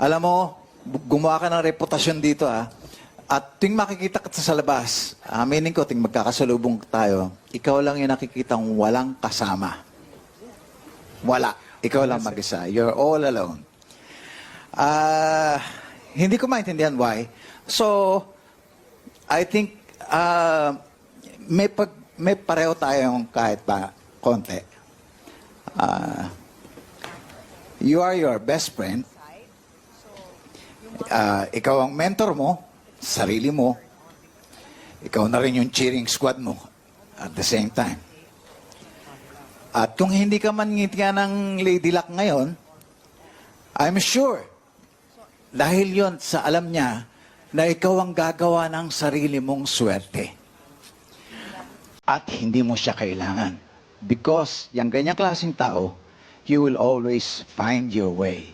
Alam mo, gumawa ka ng reputasyon dito at tuwing makikita ka sa labas, aminin ko, tuwing magkakasalubong tayo, ikaw lang yung nakikitang walang kasama. Wala. Ikaw lang mag-isa. You're all alone. Hindi ko maintindihan why. So, I think may pareho tayong kahit pa konti. You are your best friend. Ikaw ang mentor mo, sarili mo. Ikaw na rin yung cheering squad mo at the same time. At kung hindi ka man ngitian ng Lady Luck ngayon, I'm sure, dahil yon sa alam niya na ikaw ang gagawa ng sarili mong swerte. At hindi mo siya kailangan. Because yung ganyang klaseng tao, you will always find your way.